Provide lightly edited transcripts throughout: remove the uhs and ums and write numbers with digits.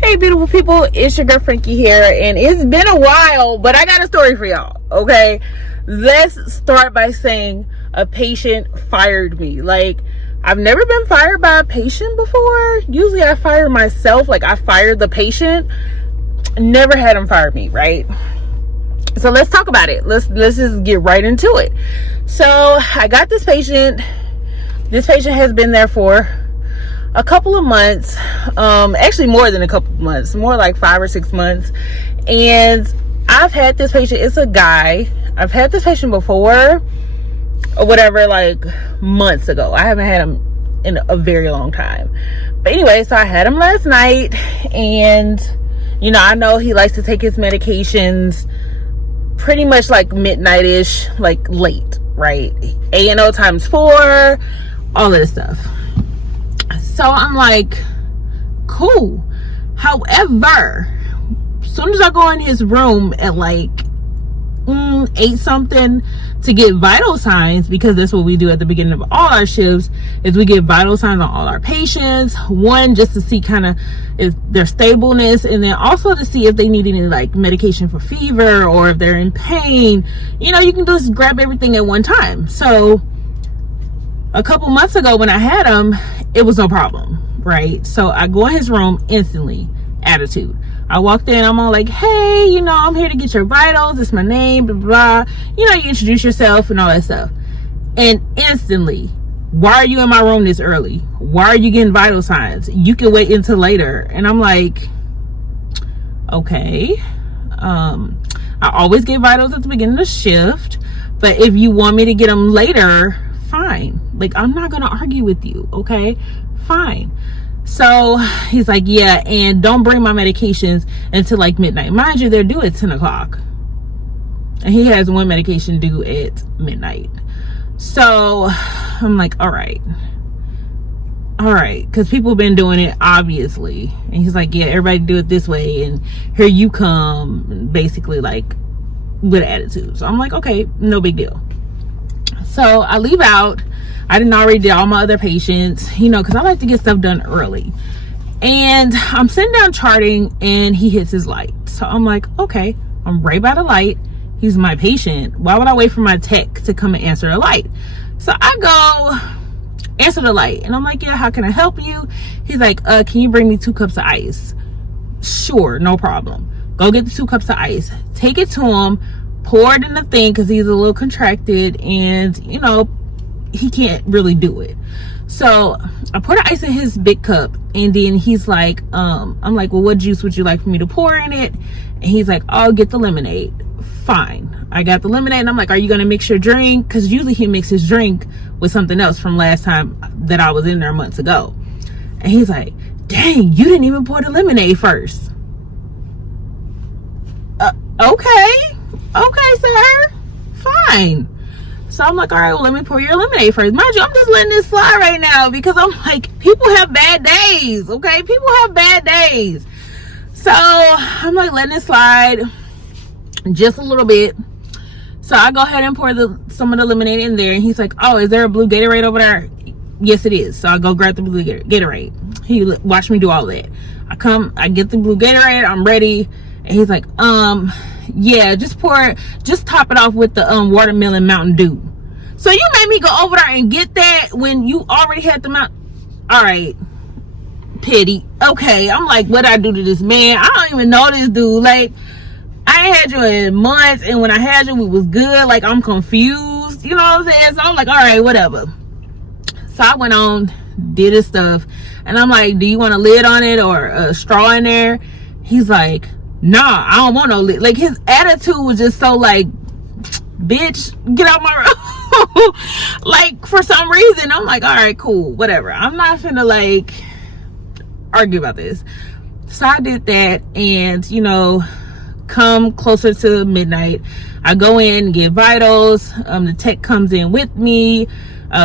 Hey beautiful people, it's your girl Frankie here, and it's been a while, but I got a story for y'all. Okay, let's start by saying a patient fired me. Like, I've never been fired by a patient before. Usually I fire myself, like I fired the patient. Never had him fire me, right? So let's talk about it. Let's just get right into it. So I got this patient. This patient has been there for a couple of months, actually more than a couple of months, more like 5 or 6 months. And I've had this patient, it's a guy. I've had this patient before, or whatever, like months ago. I haven't had him in a very long time. But anyway, so I had him last night, and you know, I know he likes to take his medications pretty much like midnight-ish, like late, right? A&O times 4, all of this stuff. So I'm like, cool. However, as soon as I go in his room at like 8 something to get vital signs, because that's what we do at the beginning of all our shifts, is we get vital signs on all our patients. One, just to see kind of if their stableness, and then also to see if they need any like medication for fever or if they're in pain. You know, you can just grab everything at one time. So a couple months ago when I had him, it was no problem, right? So I go in his room instantly, attitude. I walked in, I'm all like, hey, you know, I'm here to get your vitals. It's my name, blah, blah, blah. You know, you introduce yourself and all that stuff. And instantly, why are you in my room this early? Why are you getting vital signs? You can wait until later. And I'm like, okay. I always get vitals at the beginning of the shift. But if you want me to get them later, fine. Like, I'm not gonna argue with you, okay? Fine. So he's like, yeah, and don't bring my medications until like midnight. Mind you, they're due at 10 o'clock. And he has one medication due at midnight. So I'm like, all right, because people have been doing it, obviously. And he's like, yeah, everybody do it this way, and here you come, basically like with attitude. So I'm like, okay, no big deal. So I leave out. I didn't already did all my other patients, you know, because I like to get stuff done early. And I'm sitting down charting, and he hits his light. So I'm like, okay, I'm right by the light. He's my patient. Why would I wait for my tech to come and answer the light? So I go answer the light, and I'm like, yeah, how can I help you? He's like, can you bring me 2 cups of ice? Sure, no problem. Go get the 2 cups of ice. Take it to him. Pour it in the thing, because he's a little contracted, and you know, he can't really do it. So I pour the ice in his big cup, and then he's like, I'm like, well, what juice would you like for me to pour in it? And he's like, I'll get the lemonade. Fine. I got the lemonade, and I'm like, are you gonna mix your drink? Because usually he mixes his drink with something else from last time that I was in there months ago. And he's like, dang, you didn't even pour the lemonade first. Okay, sir, fine. So I'm like, all right, well, let me pour your lemonade first. Mind you, I'm just letting this slide right now, because I'm like, people have bad days, okay? People have bad days. So I'm like letting it slide just a little bit. So I go ahead and pour some of the lemonade in there, and he's like, oh, is there a blue Gatorade over there? Yes, it is. So I go grab the blue Gatorade. He watched me do all that. I get the blue Gatorade, I'm ready. And he's like, yeah, just top it off with the watermelon Mountain Dew. So you made me go over there and get that when you already had the all right, pity. Okay, I'm like, what I do to this man? I don't even know this dude. Like, I ain't had you in months, and when I had you, we was good. Like, I'm confused, you know what I'm saying? So I'm like, all right, whatever. So I went on, did his stuff, and I'm like, do you want a lid on it or a straw in there? He's like, nah, I don't want no lid. Like, his attitude was just so like, bitch, get out my room. Like, for some reason, I'm like, all right, cool, whatever. I'm not finna like argue about this. So I did that, and you know, come closer to midnight, I go in and get vitals. The tech comes in with me.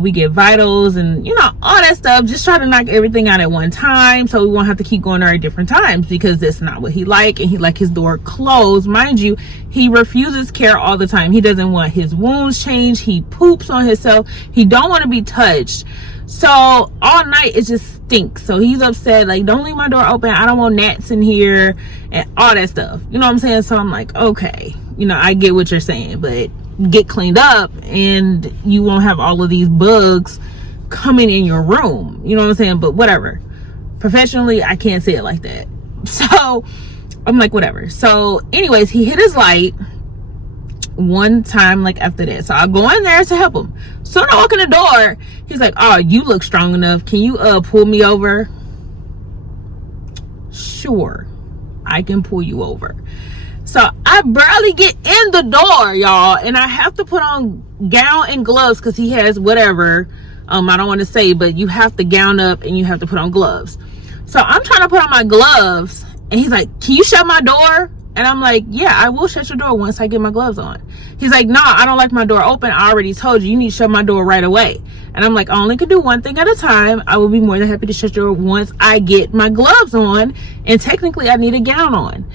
We get vitals and, you know, all that stuff. Just try to knock everything out at one time so we won't have to keep going there at different times, because that's not what he like. And he like his door closed. Mind you, he refuses care all the time. He doesn't want his wounds changed. He poops on himself. He don't want to be touched. So all night it just stinks. So he's upset, like, don't leave my door open. I don't want gnats in here and all that stuff. You know what I'm saying? So I'm like, okay, you know, I get what you're saying, but get cleaned up and you won't have all of these bugs coming in your room. You know what I'm saying? But whatever. Professionally, I can't say it like that. So I'm like, whatever. So anyways, he hit his light one time, like after that. So I go in there to help him. So I walk in the door, he's like, oh, you look strong enough. Can you pull me over? Sure, I can pull you over. So I barely get in the door, y'all, and I have to put on gown and gloves because he has whatever. I don't want to say, but you have to gown up and you have to put on gloves. So I'm trying to put on my gloves and he's like, can you shut my door? And I'm like, yeah, I will shut your door once I get my gloves on. He's like, no, I don't like my door open. I already told you, you need to shut my door right away. And I'm like, I only can do one thing at a time. I will be more than happy to shut your door once I get my gloves on. And technically I need a gown on.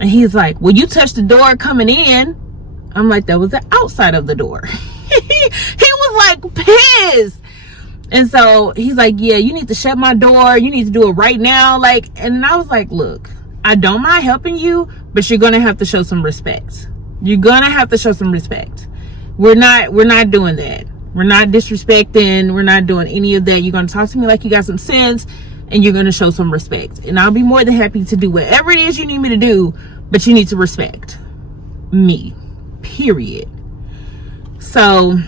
And he's like, well, you touched the door coming in. I'm like, that was the outside of the door. He was like pissed. And so he's like, yeah, you need to shut my door. You need to do it right now. Like, and I was like, look, I don't mind helping you, but you're gonna have to show some respect. You're gonna have to show some respect. We're not doing that. We're not disrespecting. We're not doing any of that. You're gonna talk to me like you got some sense, and you're gonna show some respect. And I'll be more than happy to do whatever it is you need me to do, but you need to respect me. Period. So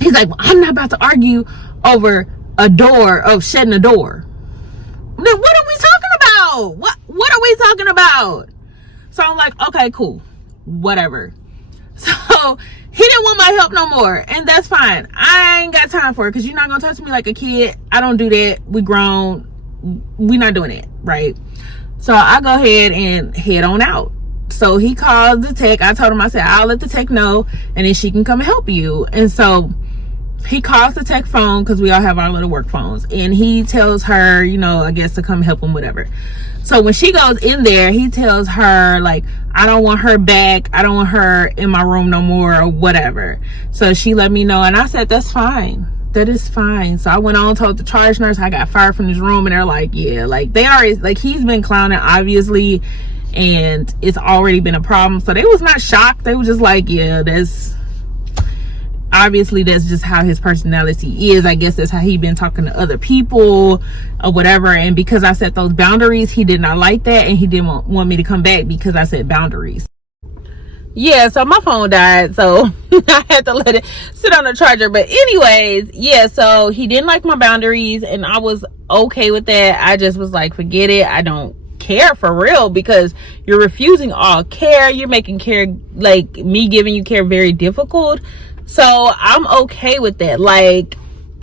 he's like, well, I'm not about to argue over a door, of shutting a door. Then what are we talking about? What are we talking about? So I'm like, okay, cool, whatever. So he didn't want my help no more, and that's fine. I ain't got time for it because you're not gonna talk to me like a kid. I don't do that. We grown. We not doing it, right? So I go ahead and head on out. So he called the tech. I told him, I said, I'll let the tech know, and then she can come and help you. And so he calls the tech phone because we all have our little work phones, and he tells her, you know, I guess to come help him, whatever. So when she goes in there, he tells her, like, I don't want her back. I don't want her in my room no more, or whatever. So she let me know, and I said, that's fine. That is fine. So I went on, told the charge nurse I got fired from this room, and they're like, yeah, like, they already, like, he's been clowning, obviously, and it's already been a problem. So they was not shocked. They was just like, yeah, that's obviously, that's just how his personality is. I guess that's how he been talking to other people or whatever. And because I set those boundaries, he did not like that, and he didn't want me to come back because I set boundaries. Yeah, so my phone died, so I had to let it sit on the charger. But anyways, yeah, so he didn't like my boundaries, and I was okay with that. I just was like, forget it. I don't care for real, because you're refusing all care. You're making care, like me giving you care, very difficult. So I'm okay with that. Like,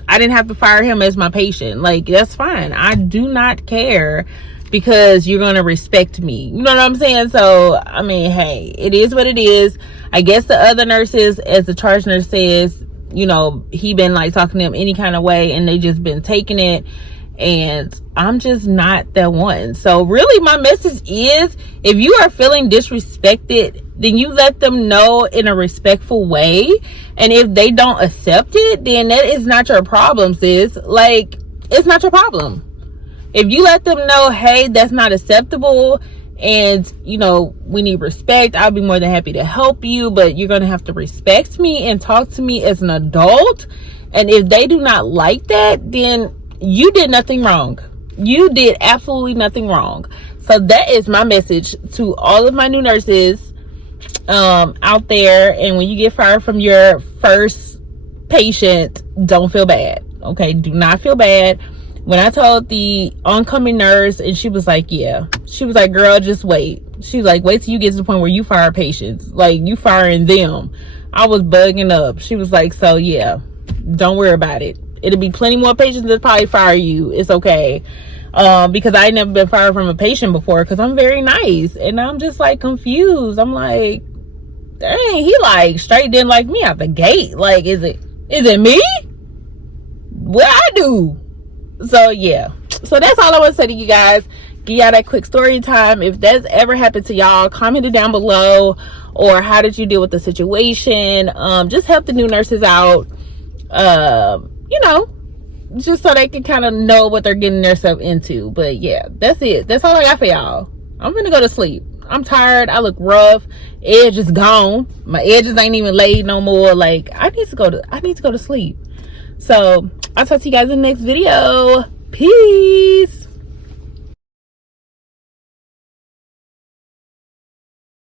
I didn't have to fire him as my patient. Like, that's fine. I do not care, because you're gonna respect me. You know what I'm saying? So I mean, hey, it is what it is. I guess the other nurses, as the charge nurse says, you know, he been like talking to them any kind of way, and they just been taking it, and I'm just not that one. So really, my message is, if you are feeling disrespected, then you let them know in a respectful way. And if they don't accept it, then that is not your problem, sis. Like, it's not your problem. If you let them know, hey, that's not acceptable, and you know, we need respect, I'll be more than happy to help you, but you're gonna have to respect me and talk to me as an adult. And if they do not like that, then you did nothing wrong. You did absolutely nothing wrong. So that is my message to all of my new nurses out there. And when you get fired from your first patient, don't feel bad. Okay, do not feel bad. When I told the oncoming nurse, and she was like, yeah, she was like, girl, just wait. She was like, wait till you get to the point where you fire patients, like you firing them. I was bugging up. She was like, so yeah, don't worry about it. It'll be plenty more patients that probably fire you. It's okay. Because I ain't never been fired from a patient before, because I'm very nice. And I'm just like confused. I'm like, dang, he like straight didn't like me out the gate. Like, is it me? what I do. So yeah, so that's all I want to say to you guys. Give y'all that quick story time. If that's ever happened to y'all, comment it down below. Or how did you deal with the situation? Just help the new nurses out. You know, just so they can kind of know what they're getting themselves into. But yeah, that's it. That's all I got for y'all. I'm gonna go to sleep. I'm tired. I look rough. Edge is gone. My edges ain't even laid no more. Like, I need to go to sleep. So I'll talk to you guys in the next video. Peace.